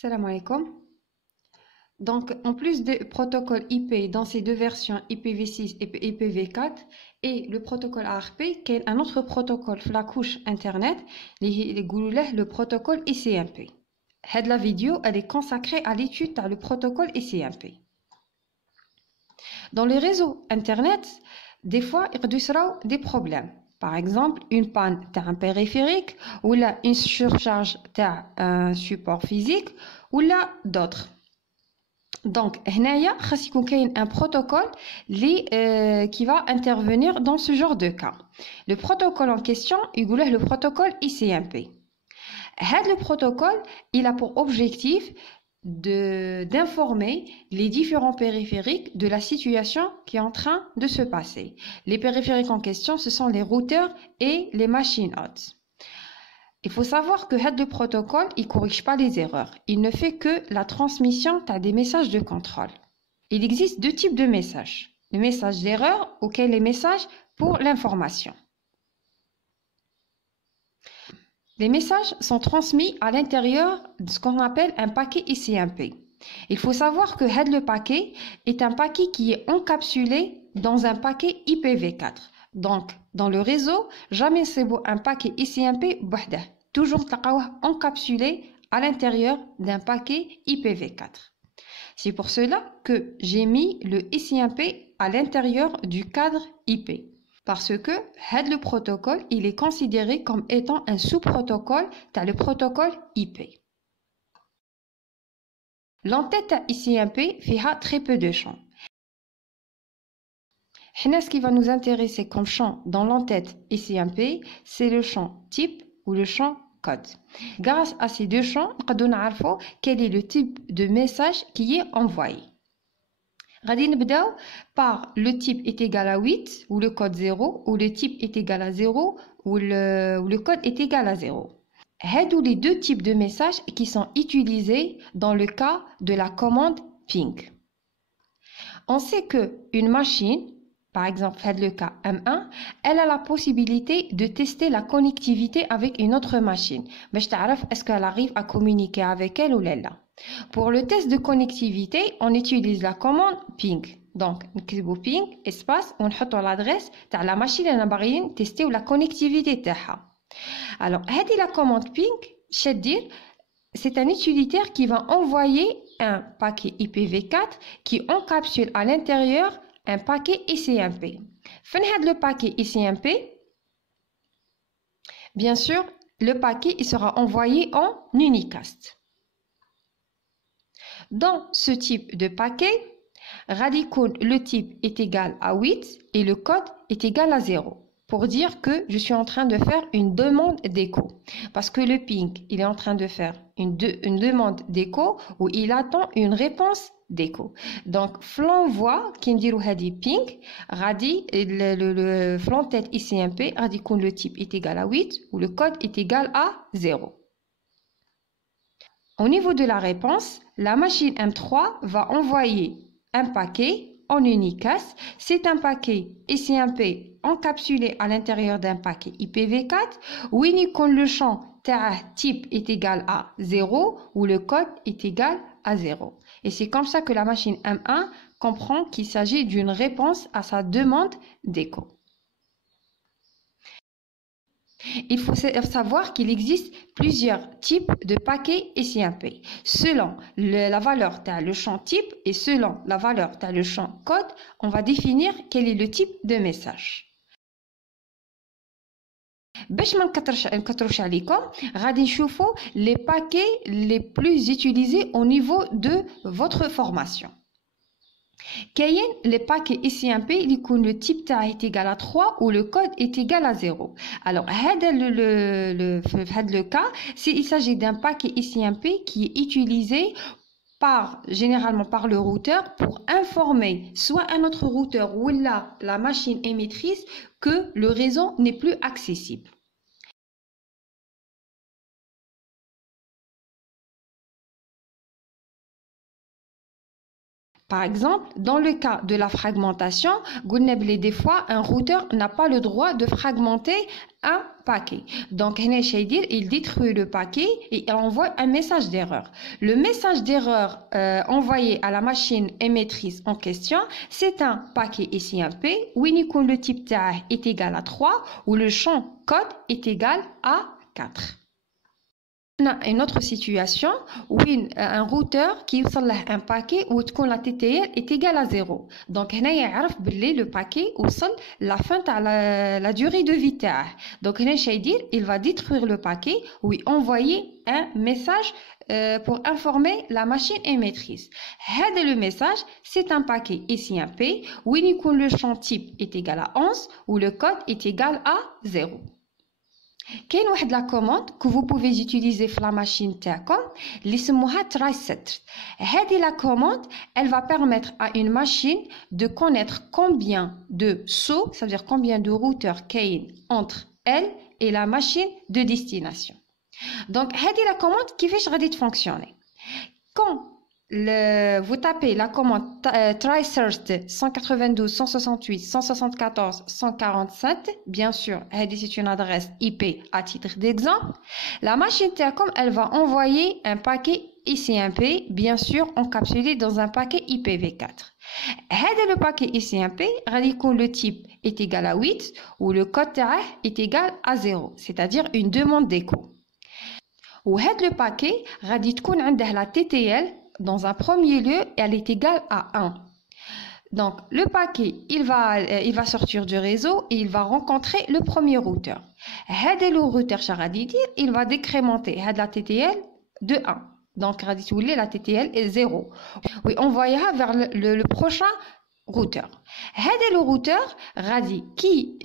Salam alaikum. Donc, en plus des protocoles IP dans ces deux versions IPv6 et IPv4 et le protocole ARP, qui est un autre protocole la couche Internet, le protocole ICMP. La vidéo elle est consacrée à l'étude du protocole ICMP. Dans les réseaux Internet, des fois, il y a des problèmes. Par exemple, une panne d'un périphérique ou là, une surcharge d'un support physique ou là, d'autres. Donc, il y a un protocole qui va intervenir dans ce genre de cas. Le protocole en question, il est le protocole ICMP. Le protocole, il a pour objectif d'informer les différents périphériques de la situation qui est en train de se passer. Les périphériques en question, ce sont les routeurs et les machines hôtes. Il faut savoir que le protocole, il ne corrige pas les erreurs. Il ne fait que la transmission des messages de contrôle. Il existe deux types de messages. Le message d'erreur ou les messages pour l'information. Les messages sont transmis à l'intérieur de ce qu'on appelle un paquet ICMP. Il faut savoir que le paquet est un paquet qui est encapsulé dans un paquet IPv4. Donc, dans le réseau, jamais c'est un paquet ICMP, toujours encapsulé à l'intérieur d'un paquet IPv4. C'est pour cela que j'ai mis le ICMP à l'intérieur du cadre IP. Parce que le protocole, il est considéré comme étant un sous-protocole dans le protocole IP. L'entête ICMP fait très peu de champs. Ce qui va nous intéresser comme champ dans l'entête ICMP, c'est le champ type ou le champ code. Grâce à ces deux champs, nous pouvons savoir quel est le type de message qui est envoyé. Nous allons commencer par le type est égal à 8 ou le code 0 ou le type est égal à 0 ou le code est égal à 0. Ce sont les deux types de messages qui sont utilisés dans le cas de la commande ping. On sait qu'une machine, par exemple, le cas M1, elle a la possibilité de tester la connectivité avec une autre machine. Mais je t'arrive, est-ce qu'elle arrive à communiquer avec elle ou là? Pour le test de connectivité, on utilise la commande ping. Donc, on écrit ping, espace, on met l'adresse de la machine et on va tester la connectivité. Alors, la commande ping, c'est un utilitaire qui va envoyer un paquet IPv4 qui encapsule à l'intérieur un paquet ICMP. Le paquet ICMP, bien sûr, le paquet il sera envoyé en unicast. Dans ce type de paquet, le type est égal à 8 et le code est égal à 0. Pour dire que je suis en train de faire une demande d'écho. Parce que le ping, il est en train de faire une demande d'écho où il attend une réponse d'écho. Donc, l'envoi qui dit ping, le flanc-tête ICMP, le type est égal à 8 ou le code est égal à 0. Au niveau de la réponse, la machine M3 va envoyer un paquet en unicast. C'est un paquet ICMP encapsulé à l'intérieur d'un paquet IPv4 où le champ type est égal à 0 ou le code est égal à 0. Et c'est comme ça que la machine M1 comprend qu'il s'agit d'une réponse à sa demande d'écho. Il faut savoir qu'il existe plusieurs types de paquets ICMP. Selon la valeur de le champ type et selon la valeur de le champ code, on va définir quel est le type de message. باش ما نكتروش عليكم غادي نشوفوا les paquets les plus utilisés au niveau de votre formation. كاين les paquets ICMP اللي يكون le type تاعه est égal à 3 ou le code est égal à 0. Alors هذا le cas, il s'agit d'un paquet ICMP qui est utilisé généralement par le routeur pour informer soit un autre routeur ou la machine émettrice que le réseau n'est plus accessible. Par exemple, dans le cas de la fragmentation, des fois, un routeur n'a pas le droit de fragmenter un paquet. Donc, il détruit le paquet et il envoie un message d'erreur. Le message d'erreur envoyé à la machine émettrice en question, c'est un paquet SIMP où le type est égal à 3 ou le champ code est égal à 4. On a une autre situation où un routeur qui utilise un paquet où la TTL est égale à 0. Donc, le paquet utilise la fin de la durée de vie. Donc, il va détruire le paquet ou envoyer un message pour informer la machine émettrice. Le message, c'est un paquet SIMP où le champ type est égal à 11 ou le code est égal à 0. كاين واحد لا كوموند que vous pouvez utiliser في la machine تاعكم اللي سموها try set. هذه la commande, elle va permettre à une machine de connaître combien de sauts, ça veut dire combien de routeurs كاين entre elle et la machine de destination. Donc هذه la commande كيفاش غادي fonctionner. Quand vous tapez la commande try search 192 168 174 147, bien sûr, c'est une adresse IP à titre d'exemple. La machine Telecom, elle va envoyer un paquet ICMP, bien sûr, encapsulé dans un paquet IPv4. Le paquet ICMP, le type est égal à 8 ou le code est égal à 0, c'est-à-dire une demande d'écho. Ou le paquet, la TTL, dans un premier lieu, elle est égale à 1. Donc, le paquet, il va sortir du réseau et il va rencontrer le premier routeur. Le routeur, il va décrémenter la TTL de 1. Donc, la TTL est 0. Oui, envoyera vers le prochain routeur. Le routeur qui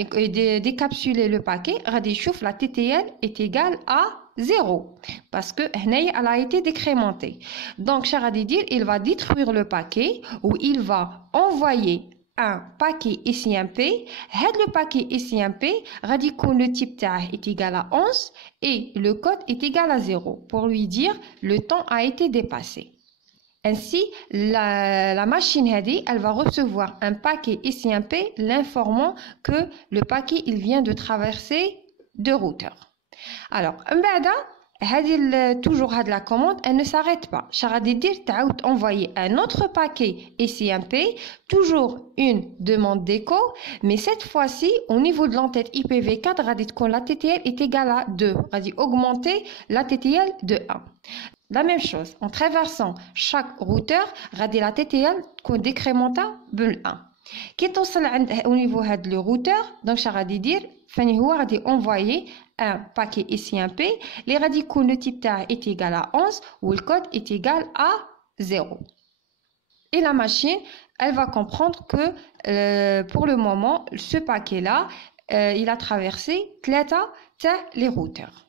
décapsule le paquet, la TTL est égale à 0 parce que elle a été décrémentée. Donc, il va détruire le paquet ou il va envoyer un paquet SIMP. Le paquet SIMP, le type est égal à 11 et le code est égal à 0 pour lui dire le temps a été dépassé. Ainsi, la machine elle va recevoir un paquet SIMP l'informant que le paquet il vient de traverser deux routeurs. Alors, toujours la commande, elle ne s'arrête pas. Envoyer un autre paquet SIMP, toujours une demande d'écho, mais cette fois-ci, au niveau de l'entête IPv4, la TTL est égale à 2. Augmenter la TTL de 1. La même chose, en traversant chaque routeur, la TTL décrémenta de 1. Qui est au niveau du routeur, donc je envoyer un paquet SIMP, les radicaux le type est égal à 11 ou le code est égal à 0. Et la machine, elle va comprendre que pour le moment, ce paquet-là, il a traversé les routeurs.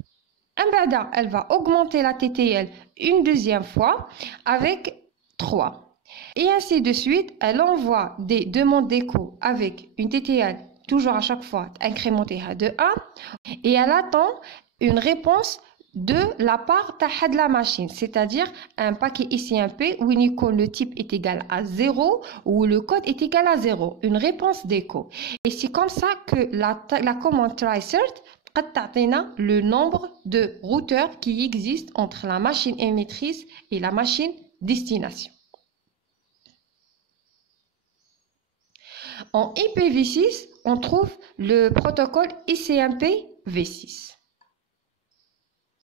Elle va augmenter la TTL une deuxième fois avec 3. Et ainsi de suite, elle envoie des demandes d'écho avec une TTL toujours à chaque fois incrémentée de 1 et elle attend une réponse de la part de la machine, c'est-à-dire un paquet SIMP où le type est égal à 0 ou le code est égal à 0, une réponse d'écho. Et c'est comme ça que la commande try-cert le nombre de routeurs qui existent entre la machine émettrice et la machine destination. En IPv6, on trouve le protocole ICMP v6.